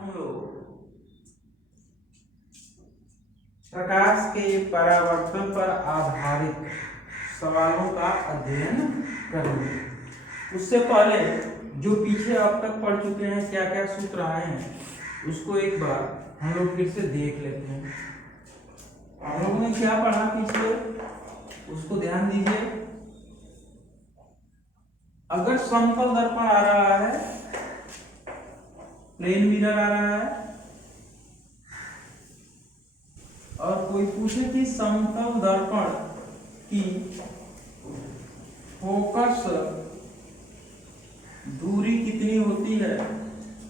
हम लोग प्रकाश के परावर्तन पर आधारित सवालों का अध्ययन करेंगे। उससे पहले जो पीछे अब तक पढ़ चुके हैं, क्या क्या सूत्र आए हैं, उसको एक बार हम लोग फिर से देख लेते हैं। आप लोगों ने क्या पढ़ा पीछे, उसको ध्यान दीजिए। अगर समतल दर्पण आ रहा है, प्लेन मिरर आ रहा है, और कोई पूछे कि समतल दर्पण की फोकस दूरी कितनी होती है,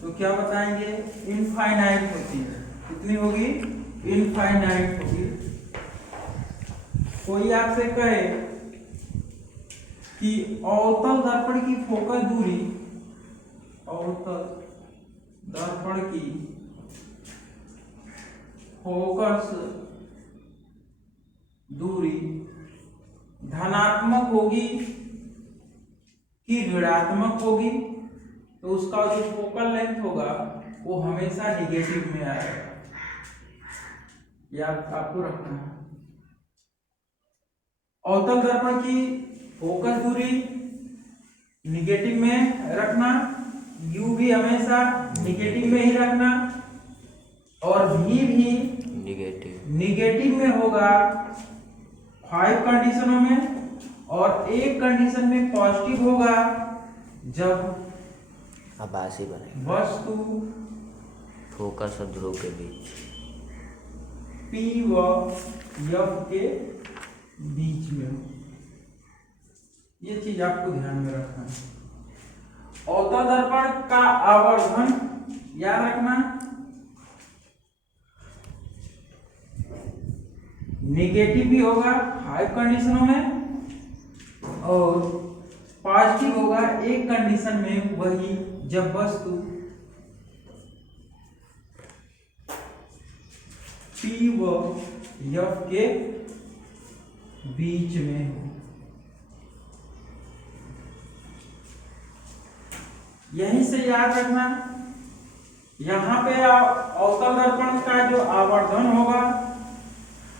तो क्या बताएंगे? इनफाइनाइट होती है। कितनी होगी? इनफाइनाइट होगी। कोई आपसे कहे कि अवतल दर्पण की फोकस दूरी, अवतल दर्पण की फोकस दूरी धनात्मक होगी कि ऋणात्मक होगी, तो उसका जो फोकल लेंथ होगा वो हमेशा निगेटिव में आएगा। याद आपको रखना है। अवतल दर्पण की फोकस दूरी निगेटिव में रखना, u भी हमेशा निगेटिव में ही रखना, और v भी निगेटिव में होगा 5 कंडीशनों में, और एक कंडीशन में पॉजिटिव होगा जब आभासी बने वस्तु फोकस और ध्रुव के बीच P व F के बीच में हो। ये चीज आपको ध्यान में रखना है। अवतल दर्पण का आवर्धन याद रखना, नेगेटिव भी होगा 5 कंडीशनों में, और पॉजिटिव होगा एक कंडीशन में, वही जब वस्तु P व F के बीच में हो। यहीं से याद रखना, यहां पे अवतल दर्पण का जो आवर्धन होगा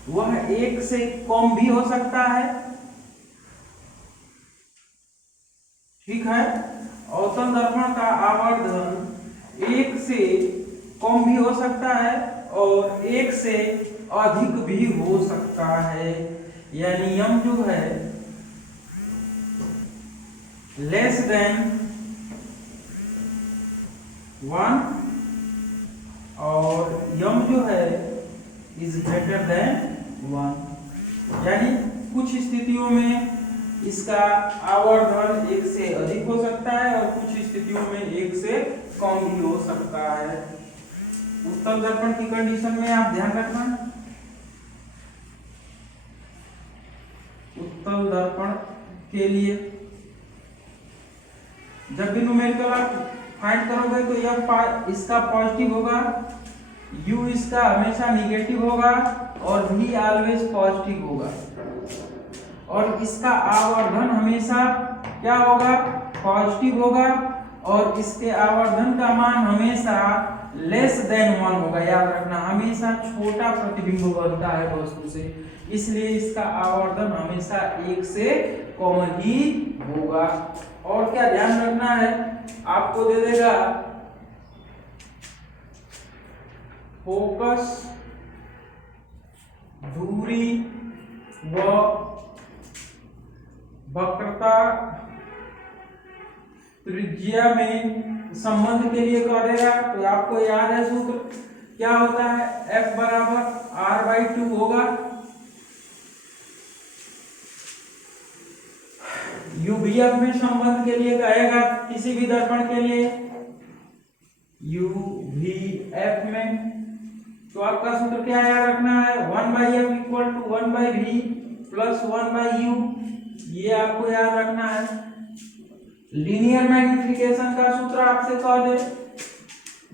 वह 1 से कम भी हो सकता है। ठीक है, अवतल दर्पण का आवर्धन 1 से कम भी हो सकता है और 1 से अधिक भी हो सकता है। यानी यम जो है लेस देन 1 और यम जो है इज ग्रेटर देन 1। यानी कुछ स्थितियों में इसका आवर्धन 1 से अधिक हो सकता है और कुछ स्थितियों में 1 से कम भी हो सकता है। उत्तल दर्पण की कंडीशन में आप ध्यान रखना, उत्तल दर्पण के लिए जब भी न्यूमेरिकल आप फाइंड करोगे तो यह इसका पॉजिटिव होगा, u इसका हमेशा निगेटिव होगा और v ऑलवेज पॉजिटिव होगा, और इसका आवर्धन हमेशा क्या होगा? पॉजिटिव होगा, और इसके आवर्धन का मान हमेशा लेस देन 1 होगा। याद रखना, हमेशा छोटा प्रतिबिंब बनता है वस्तु से, इसलिए इसका आवर्धन हमेशा 1 से कम ही होगा। और क्या ध्यान रखना है, आपको दे देगा फोकस दूरी व वक्रता त्रिज्या में संबंध के लिए कर देगा। तो आपको याद है सूत्र क्या होता है? F बराबर R/2 होगा। UVF में संबंध के लिए कहेगा किसी भी दर्पण के लिए UVF में, तो आपका सूत्र क्या याद रखना है? 1/F equal to 1/V plus 1/U। ये आपको याद रखना है। लीनियर मैग्निफिकेशन का सूत्र आपसे कह दे,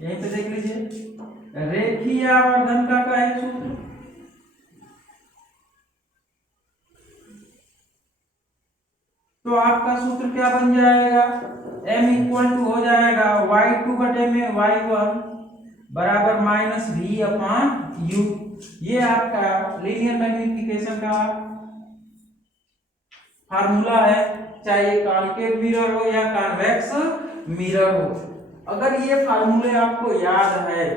यहीं पे देख लीजिए, रेखीय आवर्धन का क्या है सूत्र? तो आपका सूत्र क्या बन जाएगा? m इक्वल टू हो जाएगा y2 बटे में y1 बराबर माइनस V अपॉन U। ये आपका लीनियर मैग्निफिकेशन का फार्मूला है, चाहे ये कॉन्केव मिरर हो या कॉन्वेक्स मिरर हो। अगर ये फार्मूले आपको याद है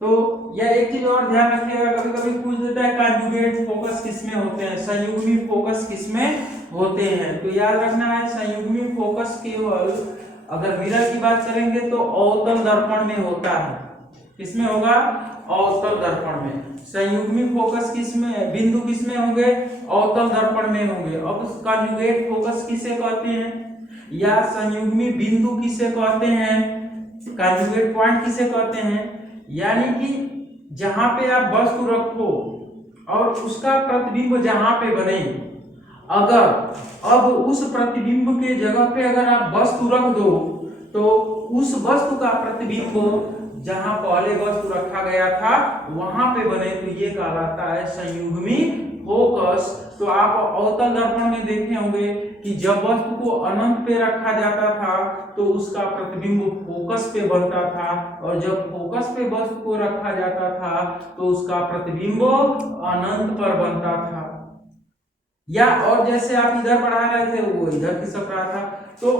तो या एक चीज और ध्यान रखिएगा, कभी कभी पूछ देता है कॉन्जुगेट फोकस किसमें होते हैं, संयुग्मी फोकस किसमें होते हैं। तो याद रखना है संयुग्मी फोकस केवल अगर मिरर की बात करेंगे तो अवतल दर्पण में होता है। किसमें होगा? अवतल दर्पण में। संयुग्मी फोकस किसमें, बिंदु किसमें होंगे? अवतल दर्पण में होंगे। अब कॉन्जुगेट फोकस किसे कहते हैं या संयुग्मी बिंदु किसे कहते हैं, कॉन्जुगेट पॉइंट किसे कहते हैं? यानी कि जहां पे आप वस्तु रखो और उसका प्रतिबिंब जहां पे बने, अगर अब उस प्रतिबिंब के जगह पे अगर आप वस्तु रख दो तो उस वस्तु का प्रतिबिंब जहां पहले वस्तु रखा गया था वहां पे बने, तो ये कहलाता है संयुग्मी फोकस। तो आप अवतल दर्पण में देखे होंगे कि जब वस्तु को अनंत पे रखा जाता था तो उसका प्रतिबिंब फोकस पे बनता था, और जब फोकस पे वस्तु को रखा जाता था तो उसका प्रतिबिंब अनंत पर बनता था। या और जैसे आप इधर बढ़ा रहे थे वो इधर खिसक रहा था। तो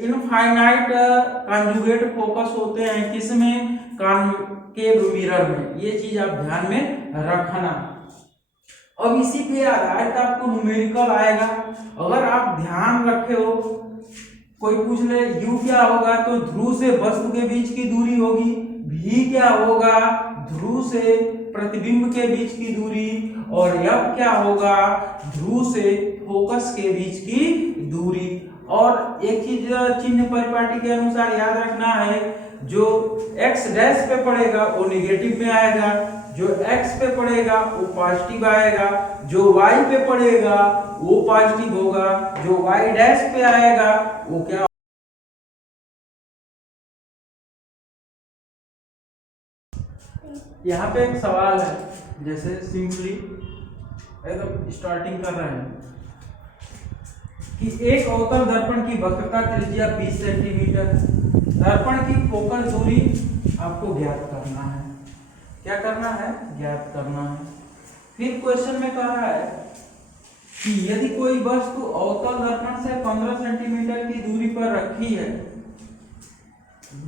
इनफाइनाइट कॉन्जुगेट फोकस होते हैं किसमें? कॉन्केव मिरर में। ये चीज आप ध्यान में रखना। अब इसी पे आधारित आपको न्यूमेरिकल आएगा। अगर आप ध्यान रखे हो, कोई पूछ ले u क्या होगा तो ध्रुव से वस्तु के बीच की दूरी होगी, v क्या होगा ध्रुव से प्रतिबिंब के बीच की दूरी, और f क्या होगा ध्रुव से फोकस के बीच की दूरी। और एक चीज चिन्ह परिपाटी के अनुसार याद रखना है, जो x डैश पे पड़ेगा वो निगेटिव में आएगा, जो x पे पड़ेगा वो पॉजिटिव आएगा, जो y पे पड़ेगा वो पॉजिटिव होगा, जो y डैश पे आएगा वो क्या। यहाँ पे एक सवाल है, जैसे सिंपली एकदम स्टार्टिंग कर रहे हैं कि एक अवतल दर्पण की वक्रता त्रिज्या 20 सेंटीमीटर, दर्पण की फोकल दूरी आपको ज्ञात करना है। क्या करना है? ज्ञात करना है। फिर क्वेश्चन में कह रहा है कि यदि कोई वस्तु अवतल दर्पण से 15 सेंटीमीटर की दूरी पर रखी है,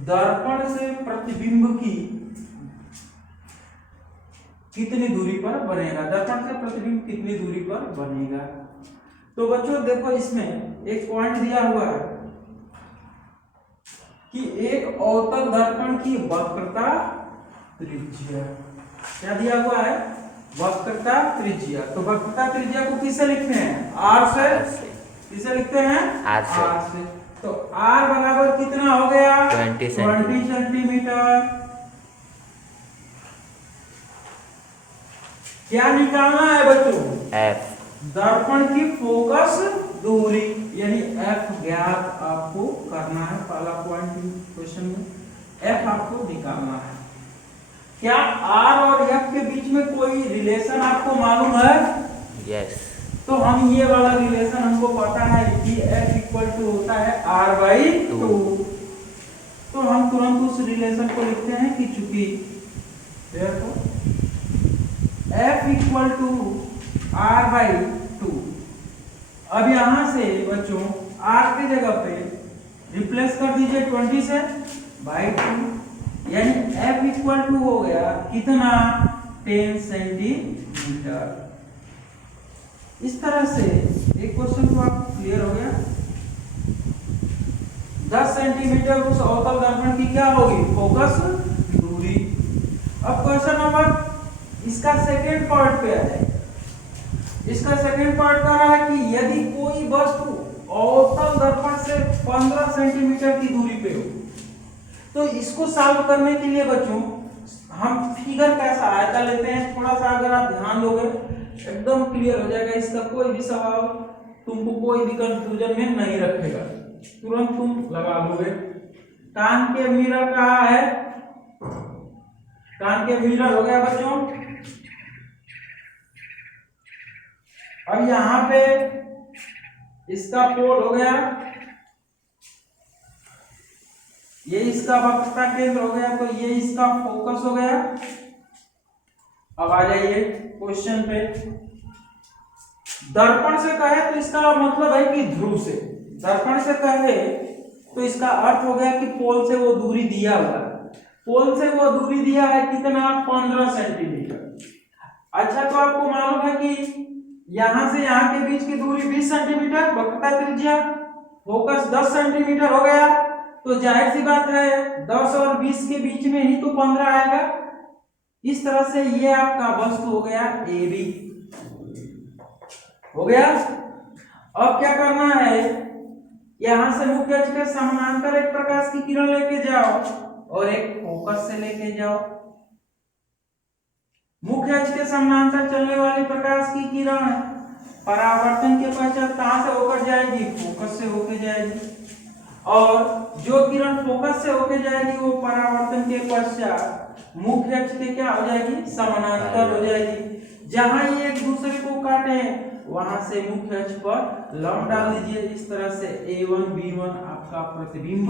दर्पण से प्रतिबिंब की कितनी दूरी पर बनेगा, दर्पण से प्रतिबिंब कितनी दूरी पर बनेगा। तो बच्चों देखो इसमें एक पॉइंट दिया हुआ है कि एक अवतल दर्पण की वक्रता त्रिज्या, क्या दिया हुआ है? वक्रता त्रिज्या। तो वक्रता त्रिज्या को किससे लिखते हैं? r से। किसे लिखते हैं? r से। तो r बराबर कितना हो गया? 20 सेंटीमीटर। क्या निकालना है बच्चों? f दर्पण की फोकस दूरी यानी f ज्ञात आपको करना है। पहला पॉइंट क्वेश्चन में f आपको निकालना है। क्या r और f के बीच में कोई रिलेशन आपको मालूम है? यस। तो हम ये वाला रिलेशन हमको पता है कि f इक्वल टू होता है r/2। तो हम तुरंत उस रिलेशन को लिखते हैं कि चूंकि f इक्वल टू r/2। अब यहां से बच्चों r की जगह पे रिप्लेस कर दीजिए 20 से बाई 2, यानी f इक्वल टू हो गया कितना? 10 सेंटीमीटर। इस तरह से एक क्वेश्चन तो आपको क्लियर हो गया। 10 सेंटीमीटर उस अवतल दर्पण की क्या होगी? फोकस दूरी। अब क्वेश्चन नंबर इसका सेकेंड पार्ट पे आ जाए। इसका सेकेंड पार्ट कह रहा है कि यदि कोई वस्तु अवतल दर्पण से 15 सेंटीमीटर की दूरी पे हो, तो इसको सॉल्व करने के लिए बच्चों हम फिगर का सहायता लेते हैं। थोड़ा सा अगर आप ध्यान दोगे एकदम क्लियर हो जाएगा। इसका कोई भी सवाल तुमको कोई भी कंफ्यूजन में नहीं रखेगा, तुरंत तुम लगा लोगे। कान के मिरर कहाँ है? कान के मिरर हो गया बच्चों। अब यहां पे इसका पोल हो गया, ये इसका वक्रता केंद्र हो गया, तो ये इसका फोकस हो गया। अब आ जाइए क्वेश्चन पे। दर्पण से कहे तो इसका मतलब है कि ध्रुव से, दर्पण से कहे तो इसका अर्थ हो गया कि पोल से वो दूरी दिया हुआ है। पोल से वो दूरी दिया है कितना, 15 सेंटीमीटर। अच्छा, तो आपको मालूम है कि यहां से यहां के बीच की दूरी 20 सेंटीमीटर, वक्रता त्रिज्या, फोकस 10 सेंटीमीटर हो गया। तो जाहिर सी बात है 10 और 20 के बीच में ही तो 15 आएगा। इस तरह से ये आपका वस्तु हो गया ए बी, हो गया। अब क्या करना है, यहां से मुख्य अक्ष के समानांतर एक प्रकाश की किरण लेके जाओ और एक फोकस से लेके जाओ। मुख्य अक्ष के समानांतर चलने वाली प्रकाश की किरण परावर्तन के पश्चात कहां से होकर जाएगी, फोकस से होकर जाएगी। और जो किरण फोकस से होकर जाएगी वो परावर्तन के पश्चात मुख्य अक्ष के क्या हो जाएगी, समानांतर हो जाएगी। जहां ये एक दूसरे को काटे वहां से मुख्य अक्ष पर लंब डाल दीजिए। इस तरह से A1 B1 आपका प्रतिबिंब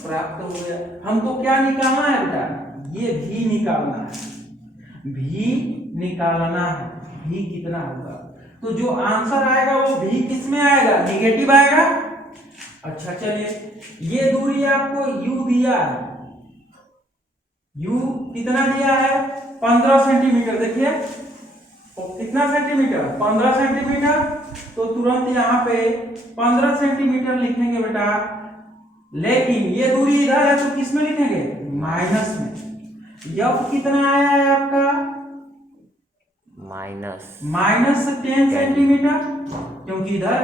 प्राप्त हो गया। हमको क्या निकालना है बेटा, ये भी निकालना है, भी निकालना है। भी कितना होगा, तो जो आंसर आएगा वो भी किस में आएगा, निगेटिव आएगा। अच्छा चलिए, ये दूरी आपको u दिया है, u कितना दिया है, 15 सेंटीमीटर। देखिए कितना सेंटीमीटर, 15 सेंटीमीटर। तो तुरंत यहाँ पे 15 सेंटीमीटर लिखेंगे बेटा, लेकिन ये दूरी इधर है तो किस में लिखेंगे, माइनस में। f कितना आया है आपका, माइनस 10 सेंटीमीटर, क्योंकि इधर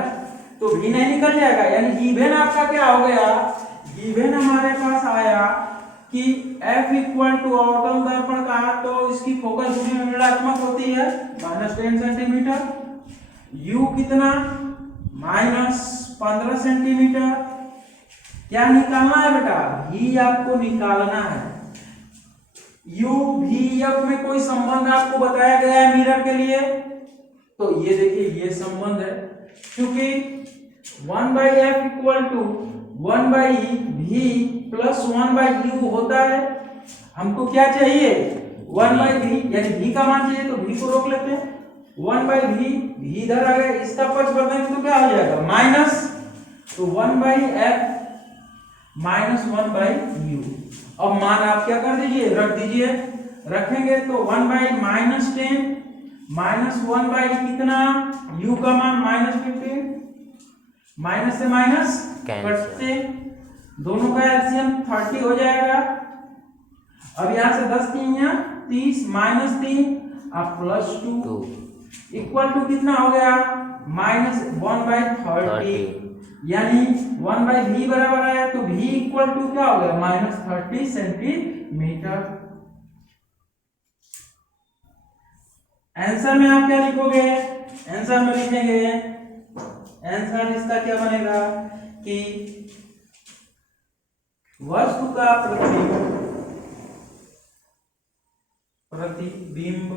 तो भी नहीं निकल जाएगा। यानी गिवन आपका क्या हो गया, गिवन हमारे पास आया कि F इक्वल टू अवतल दर्पण का, तो इसकी फोकस दूरी ऋणात्मक होती है -10 सेंटीमीटर। U कितना, -15 सेंटीमीटर। क्या निकालना है बेटा, भी आपको निकालना है। U भी F में कोई संबंध आपको बताया गया है मिरर के लिए, तो ये देखिए ये संबंध है, क्योंकि 1/F equal to 1/V plus 1/U होता है। हमको क्या चाहिए, 1/V, यानी V का मान चाहिए, तो V को रोक लेते हैं। 1/V, V इधर आ गया, इसका पक्ष बदलेंगे तो क्या हो जाएगा, माइनस, तो 1/F माइनस 1/U। अब मान आप क्या कर दीजिए, रख दीजिए। रखेंगे तो 1/-10 माइनस 1/ कितना, U का मान -15, माइनस से माइनस कटते, दोनों का एलसीएम 30 हो जाएगा। अब यहां से 10 3 या 30, -3 अब +2 इक्वल टू कितना हो गया, -1/30। यानी 1/V बराबर आया, तो V इक्वल टू क्या हो गया, -30 सेंटीमीटर। आंसर में आप क्या लिखोगे, आंसर में लिखेंगे, आंसर इसका क्या बनेगा कि वस्तु का प्रतिबिंब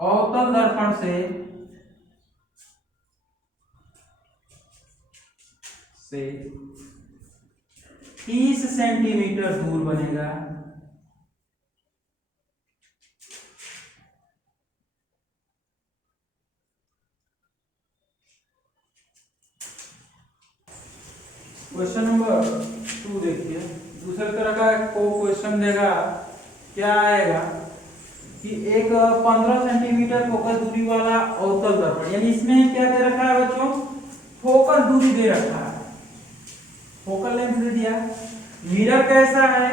अवतल दर्पण से 30 सेंटीमीटर दूर बनेगा। क्वेश्चन नंबर 2 देखिए, दूसरे तरह का को क्वेश्चन देगा, क्या आएगा कि एक 15 सेंटीमीटर फोकस दूरी वाला अवतल दर्पण, यानी इसमें क्या दे रखा है बच्चों, फोकस दूरी दे रखा है, फोकल लेंथ दे दिया। मिरर कैसा है,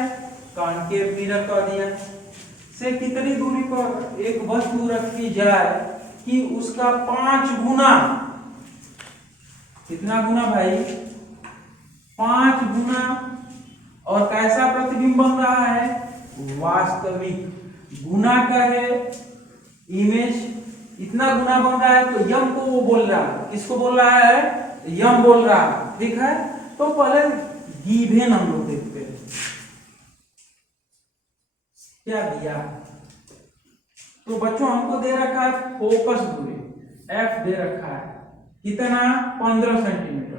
कॉन्केव मिरर का दिया, से कितनी दूरी पर एक वस्तु रखी जाए कि उसका 5 गुना, कितना गुना भाई, 5 गुना, और कैसा प्रतिबिंब बन रहा है, वास्तविक। गुना का है इमेज, इतना गुना बन रहा है, तो यम को वो बोल रहा है, किसको बोल रहा है, यम बोल रहा है, ठीक है। तो पहले गिवन हम लोग देखते हैं क्या दिया। तो बच्चों हमको दे रखा है फोकस दूरी F दे रखा है कितना, 15 सेंटीमीटर।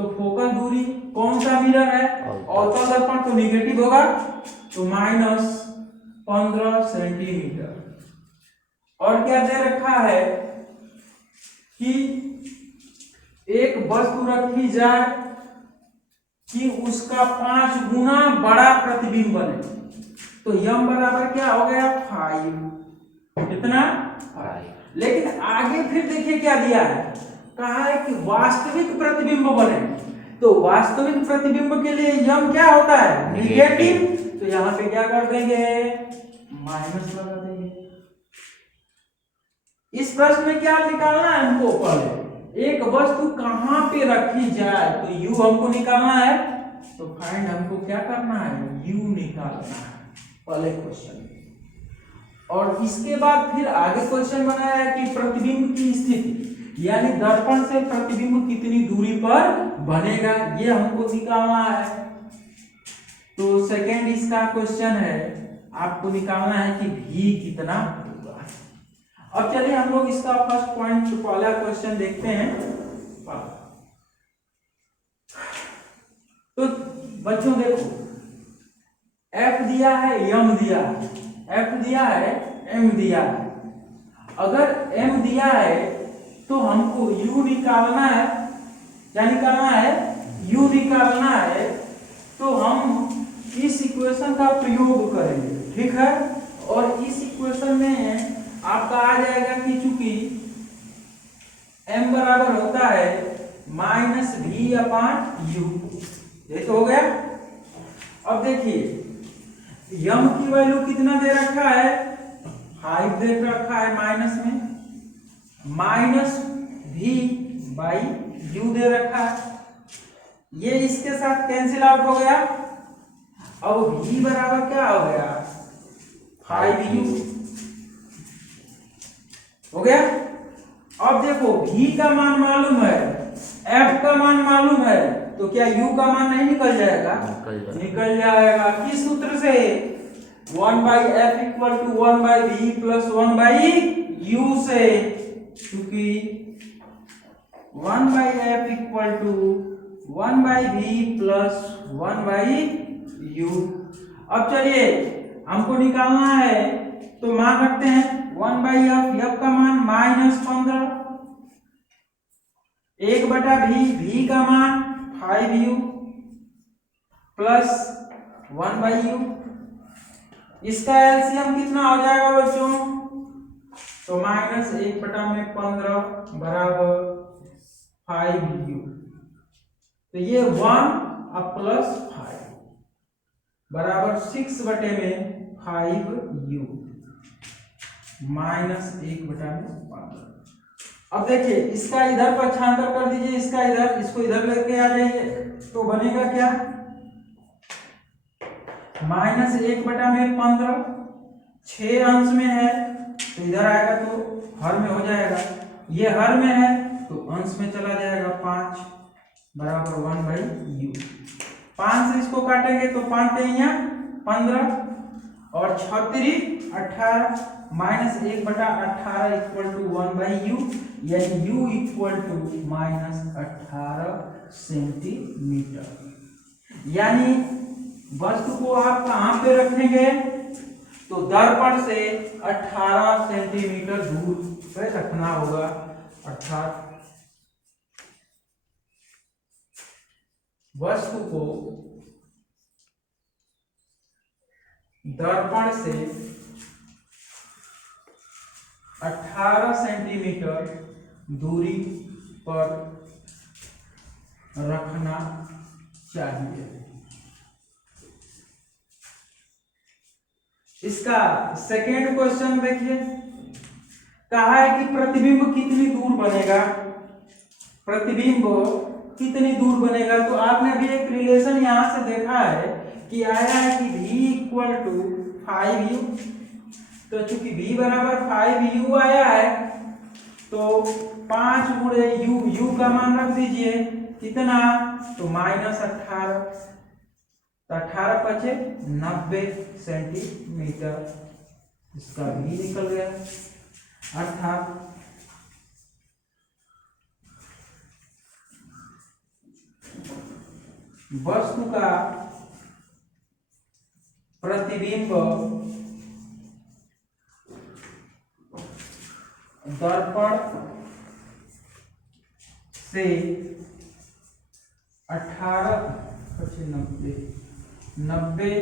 तो फोकल दूरी कौन सा मिरर है, अवतल दर्पण, तो निगेटिव होगा, तो -15 सेंटीमीटर। और क्या दे रखा है कि एक वस्तु रखी जाए कि उसका 5 गुना बड़ा प्रतिबिंब बने, तो यम बराबर क्या हो गया 5, कितना 5। लेकिन आगे फिर देखिए क्या दिया है, कहा है कि वास्तविक प्रतिबिंब बने, तो वास्तविक प्रतिबिंब के लिए यम क्या होता है निगेटिव, तो यहां पे क्या कर देंगे माइनस लगा देंगे। इस प्रश्न में क्या निकालना है हमको, पहले एक वस्तु कहां पे रखी जाए, तो यू हमको निकालना है, तो फाइंड हमको क्या करना है यू निकालना है पहले क्वेश्चन। और इसके बाद फिर आगे क्वेश्चन बनाया है कि प्रतिबिंब की स्थिति, यानी दर्पण से प्रतिबिंब कितनी दूरी पर बनेगा, ये हमको निकालना है। तो सेकंड इसका क्वेश्चन है, आपको निकालना है कि भी कितना होगा। अब चलिए हम लोग इसका फर्स्ट पॉइंट पहला क्वेश्चन देखते हैं। तो बच्चों देखो, F दिया है, M दिया है, F दिया है, M दिया है। अगर M दिया है तो हमको U निकालना है, क्या निकालना है U निकालना है, तो हम इस इक्वेशन का प्रयोग करेंगे, ठीक है। और इस इक्वेशन में आपका आ जाएगा कि चूंकि M बराबर होता है -v/u, ये तो हो गया। अब देखिए यम की वैल्यू कितना दे रखा है 5 दे रखा है, माइनस में -v/u दे रखा है, ये इसके साथ कैंसिल आउट हो गया। अब v बराबर क्या हो गया 5u हो गया। अब देखो v का मान मालूम है, f का मान मालूम है, तो क्या u का मान नहीं निकल जाएगा, निकल जाएगा। किस सूत्र से 1/f = 1/v + 1/u से, क्योंकि 1/f = 1/v + 1/u। अब चलिए हमको निकालना है, तो मान रखते हैं 1/f, f का मान -15, 1/v, v का मान 5u प्लस 1/u। इसका एलसीएम कितना हो जाएगा बच्चों, तो -1/15 बराबर 5u, तो ये 1 अब प्लस 5 बराबर 6/5u -1/15। अब देखिए इसका इधर पक्षांतर कर दीजिए, इसका इधर, इसको इधर लेके आ जाइए, तो बनेगा क्या -1/15, 6 अंश में है तो इधर आएगा तो हर में हो जाएगा, ये हर में है तो अंश में चला जाएगा 5 बराबर 1/u। 5 से इसको काटेंगे तो 5 × 15 और 36 18 -1/18 = 1/u, यानी u = -18 सेंटीमीटर। यानी वस्तु को आप कहां पे रखेंगे, तो दर्पण से 18 सेंटीमीटर दूर पे रखना होगा, अर्थात वस्तु को दर्पण से 18 सेंटीमीटर दूरी पर रखना चाहिए। इसका सेकेंड क्वेश्चन देखिए, कहा है कि प्रतिबिंब कितनी दूर बनेगा, प्रतिबिंब कितनी दूर बनेगा। तो आपने अभी एक रिलेशन यहां से देखा है कि आया है कि v = 5u, तो चूंकि v बराबर 5u आया है तो 5 × u का मान रख दीजिए कितना, तो -18, 18 बचे 90 सेंटीमीटर, इसका भी निकल गया। अर्थात वस्तु का प्रतिबिंब दर्पण से 90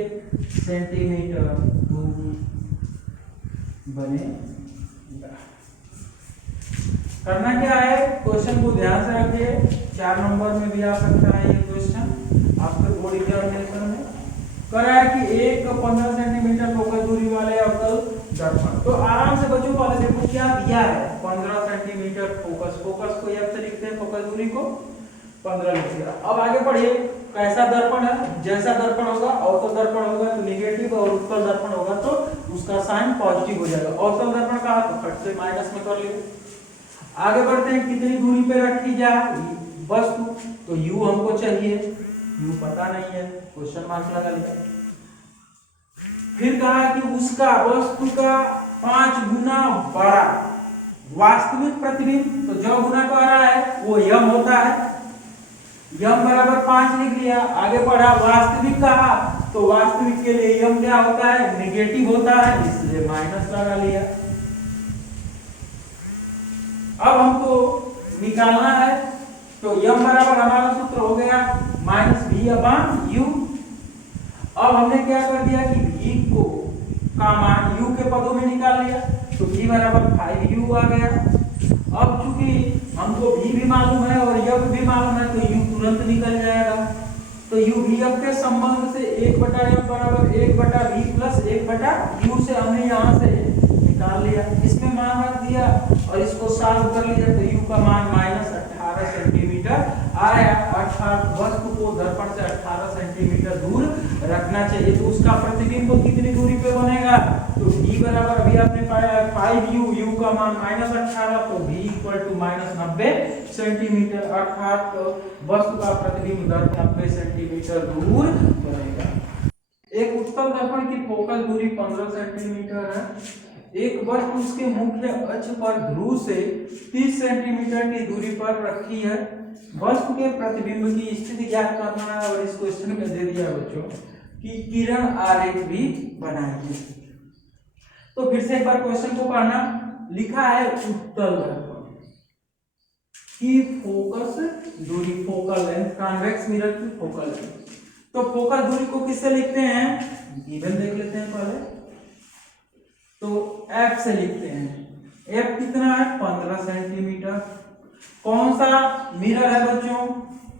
सेंटीमीटर दूर बनेगा। करना क्या है, क्वेश्चन को ध्यान से रखिए, 4 नंबर में भी आ सकता है ये क्वेश्चन आपके बोर्ड एग्जामिनेशन में। करा है कि एक 15 सेंटीमीटर फोकस दूरी वाले अवतल दर्पण, तो आराम से बच्चों पहले देखो क्या दिया है, 15 सेंटीमीटर फोकस को यहाँ से लिखते हैं, फोकस दूरी को 15 लिख दिया। अब आगे बढ़िए, कैसा दर्पण है, जैसा दर्पण होगा, अवतल दर्पण होगा तो नेगेटिव और उत्तल दर्पण होगा तो उसका साइन पॉजिटिव हो जाएगा। अवतल दर्पण कहा तो फट से माइनस में कर लिए। आगे बढ़ते हैं, कितनी दूरी पे रखी जाए वस्तु, तो u हमको चाहिए, u पता नहीं है, क्वेश्चन मार्क लगा लिया। फिर कहा कि उसका वस्तु का 5 गुना बड़ा वास्तविक प्रतिबिंब, तो जो गुना कर रहा है वो यम होता है, यम बराबर 5 लिख लिया। आगे बढ़ा, वास्तविक कहा तो वास्तविक के लिए यम क्या होता है, नेगेटिव होता है, इसलिए माइनस लगा लिया। अब हमको निकालना है, तो यम बराबर हमारा सूत्र हो गया -v/u। अब हमने क्या कर दिया कि v को का मान u के पदों में निकाल लिया, तो v बराबर 5u आ गया। अब चूंकि हमको v भी मालूम है और f भी मालूम है तो u तुरंत निकल जाएगा, तो u vf के संबंध से 1/f बराबर 1/v प्लस 1/u से हमने यहाँ से निकाल लिया। इसमें मान रख दिया और इसको सॉल्व कर लिया, तो u का मान -18 सेंटीमीटर आया। अर्थात वस्तु को दर्पण से 18 सेंटीमीटर दूर रखना चाहिए। तो उसका प्रतिबिंब कितनी दूरी पे बनेगा, तो v बराबर अभी आपने पाया 5u, u का मान -18, तो v -90 सेंटीमीटर, अर्थात वस्तु का प्रतिबिंब दर्पण 90 सेंटीमीटर दूर बनेगा। एक उत्तल दर्पण की फोकल दूरी 15 सेंटीमीटर है। एक वस्तु उसके मुख्य अक्ष पर ध्रुव से 30 सेंटीमीटर की दूरी पर रखी है। वस्तु के प्रतिबिंब की स्थिति ज्ञात करना है और इस क्वेश्चन में दे दिया बच्चों कि किरण आरेख भी बनाइए। तो फिर से एक बार क्वेश्चन को पढ़ना, लिखा है उत्तल दर्पण की फोकस दूरी, फोकल लेंथ, कॉन्वेक्स मिरर की फोकल लेंथ, तो फोकल दूरी को किससे लिखते हैं, गिवन देख लेते हैं पहले, तो f से लिखते हैं। f कितना है, 15 सेंटीमीटर। कौन सा मिरर है बच्चों,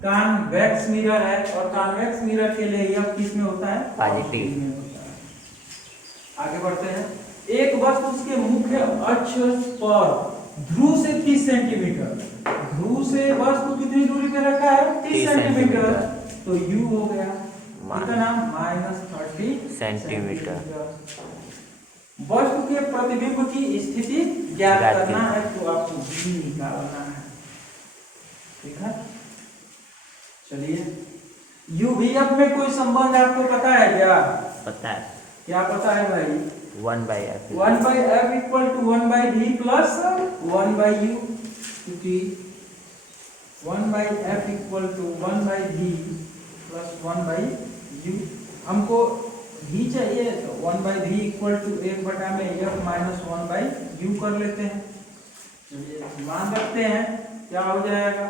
कॉन्वेक्स मिरर है, और कॉन्वेक्स मिरर के लिए f किस में होता है, पॉजिटिव में होता है। आगे बढ़ते हैं, एक वस्तु उसके मुख्य अक्ष पर ध्रुव से 30 सेंटीमीटर, ध्रुव से वस्तु कितनी दूरी पे रखा है, 30 सेंटीमीटर, तो u हो गया कितना, -30 सेंटीमीटर। वस्तु के प्रतिबिंब की स्थिति ज्ञात करना है, तो आपको v निकालना है, ठीक है। चलिए, u v में कोई संबंध आपको पता है क्या, पता है, क्या पता है भाई, 1/f 1/f = 1/v plus 1/u, क्योंकि 1/f = 1/v प्लस 1/u। हमको v चाहिए, तो 1/v = 1 में f माइनस 1/u कर लेते हैं। चलिए मान रखते हैं, क्या हो जाएगा,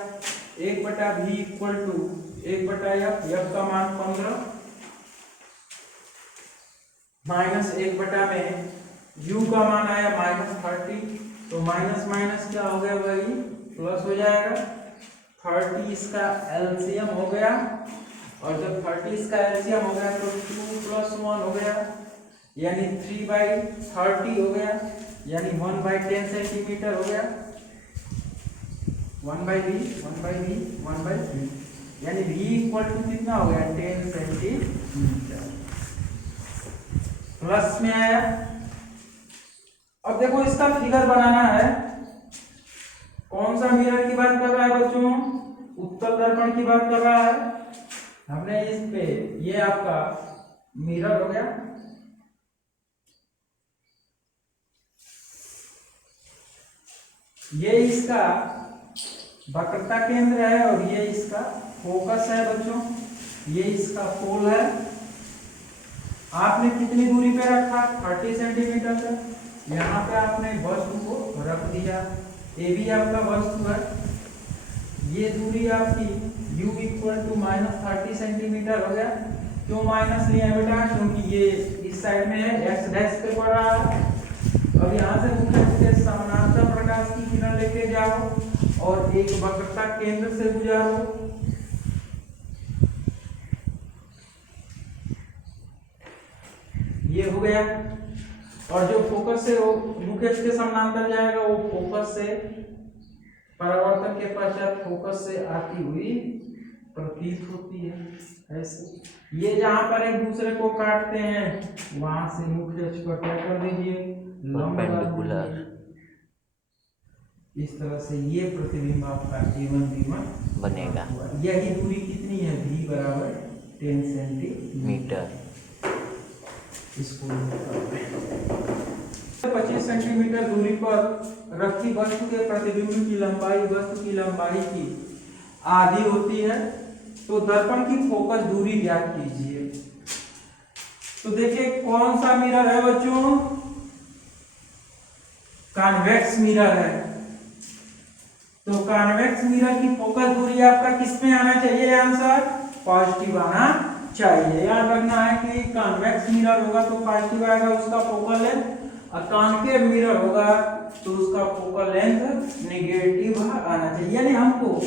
1/v = 1/f, f का मान 15 माइनस 1 में u का मान आया -30, तो माइनस माइनस क्या हो गया भाई, प्लस हो जाएगा। 30 इसका एलसीएम हो गया, और जब 30 इसका एलसीएम हो गया तो 2 + 1 हो गया, यानी 3/30 हो गया, यानी 1/10 सेंटीमीटर हो गया, 1/v, यानी v कितना हो गया, 10 सेंटीमीटर, प्लस में आया। अब देखो इसका फिगर बनाना है, कौन सा मिरर की बात कर रहा है बच्चों, उत्तल दर्पण की बात कर रहा है। हमने इस पे, ये आपका मिरर हो गया, ये इसका वक्रता केंद्र है और ये इसका फोकस है बच्चों। ये इसका पोल है। आपने कितनी दूरी पे रखा? 30 सेंटीमीटर पे। यहाँ पे आपने वस्तु को रख दिया। ये भी आपका वस्तु है। ये दूरी आपकी u इक्वल टू -30 सेंटीमीटर हो गया। क्यों माइनस लिया बेटा? क्योंकि ये इस साइड में है, x डैश पे पड़ रहा है। अब यहाँ से मुख्य के समानांतर प्रकाश की किरण लेके जाओ और एक वक्रता केंद्र से गुजारो। ये हो गया। और जो फोकस से वो मुख्य के समानांतर जाएगा, वो फोकस से परावर्तक के पश्चात फोकस से आती हुई प्रतीत होती है। ऐसे ये जहां पर एक दूसरे को काटते हैं वहां से मुख्य अक्ष पर क्या कर दीजिए? लंब लगा दीजिए। इस तरह से ये प्रतिबिंब आपका A1 B1 बनेगा। यही दूरी कितनी है? v बराबर 10 सेंटीमीटर। इसको 25 सेंटीमीटर दूरी पर रखी वस्तु के प्रतिबिंब की लंबाई वस्तु की लंबाई की आधी होती है। तो दर्पण की फोकस दूरी ज्ञात कीजिए। तो देखिए कौन सा मिरर है बच्चों? कॉन्वेक्स मिरर है। तो कॉन्वेक्स मिरर की फोकस दूरी आपका किस में आना चाहिए? आंसर पॉजिटिव आना चाहिए। याद रखना है कि कॉन्वेक्स मिरर होगा तो पॉजिटिव आएगा उसका फोकल लेंथ, और कॉन्केव मिरर होगा तो उसका फोकल लेंथ नेगेटिव आना चाहिए। यानी हमको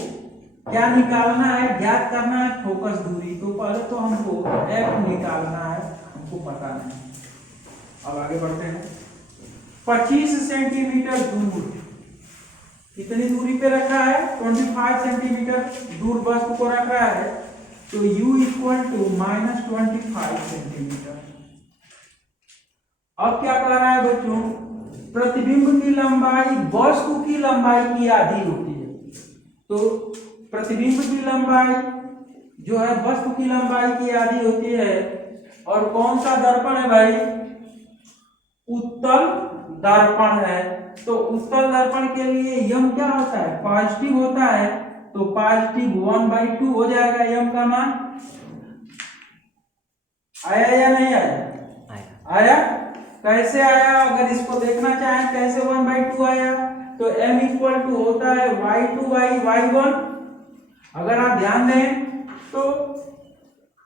क्या निकालना है? ज्ञात करना है फोकस दूरी। तो पहले तो हमको f निकालना है, हमको पता नहीं। अब आगे बढ़ते हैं। 25 सेंटीमीटर दूर कितनी दूरी पे रखा है? 25 सेंटीमीटर दूर वस्तु को रखा है। तो u इक्वल टू -25 सेंटीमीटर। अब क्या कर रहा है बच्चों? प्रतिबिंब की लंबाई वस्तु की लंबाई की आधी होती है। तो प्रतिबिंब की लंबाई जो है वस्तु की लंबाई की आधी होती है। और कौन सा दर्पण है भाई? उत्तल दर्पण है। तो उत्तल दर्पण के लिए यम क्या होता है? पॉजिटिव होता है। तो पॉजिटिव 1/2 हो जाएगा यम का मान। आया या नहीं आया? आया। कैसे आया? अगर इसको देखना चाहें कैसे 1/2 आया, तो m इक्वल टू होता है y2/y1। अगर आप ध्यान दें तो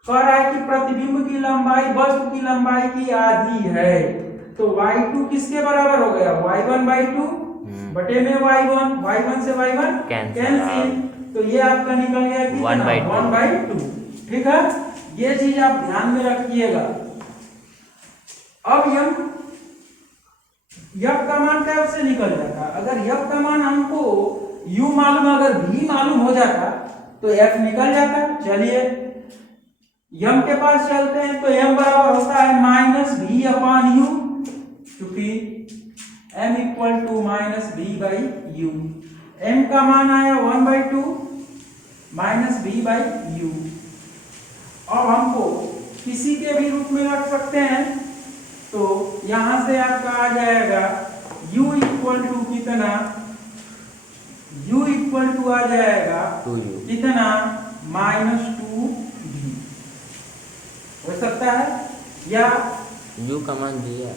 कह रहा है कि प्रतिबिंब की लंबाई वस्तु की लंबाई की आधी है। तो y2 किसके बराबर हो गया? y1/2 बटे में y1 से y1 कैंसिल। तो ये आपका निकल गया कि 1/2। ठीक है, ये चीज आप ध्यान में रखिएगा। अब यफ का मान कैसे निकल जाता? अगर यफ का मान हमको u मालूम, अगर v मालूम हो जाता तो f निकल जाता। चलिए यम के पास चलते हैं। तो m बराबर होता है -v/u, क्योंकि m equal to -v/u। m का मान आया 1/2 -v/u। अब हमको किसी के भी रूप में रख सकते हैं। तो यहां से आपका आ जाएगा u इक्वल टू कितना? u इक्वल टू आ जाएगा कितना? -2v हो सकता है। या u का मान दिया,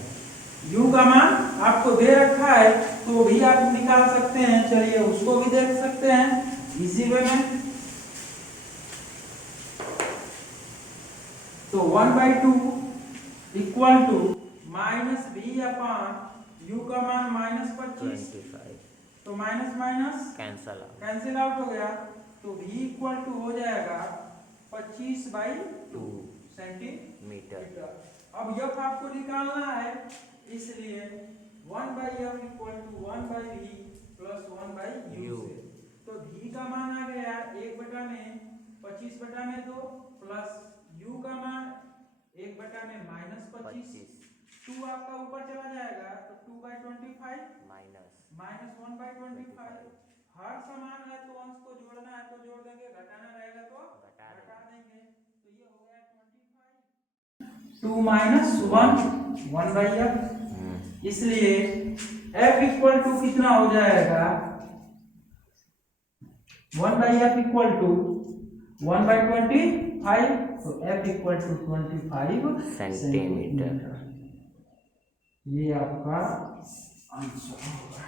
u का मान आपको दे रखा है तो भी आप निकाल सकते हैं। चलिए उसको भी देख सकते हैं इसी वे में। तो 1/2 इक्वल टू -v/u का मान -25। तो माइनस माइनस कैंसिल आउट हो गया। तो v इक्वल टू हो जाएगा 25/2 सेंटीमीटर। अब यफ आपको निकालना है, इसलिए 1/f equal to 1/v plus 1/u से। तो v का मान आ गया 1/25/2 प्लस u का मान 1/-25। 2 आपका ऊपर चला जाएगा तो 2/25 माइनस 1/25। हर समान है तो अंश को जोड़ना है तो जोड़ देंगे, घटाना रहेगा तो घटा देंगे। तो ये हो गया 25 2 - 1/f। इसलिए f इक्वल टू कितना हो जाएगा? 1/f इक्वल टू 1/25, तो F इक्वल टू 25 सेंटीमीटर। ये आपका आंसर होगा।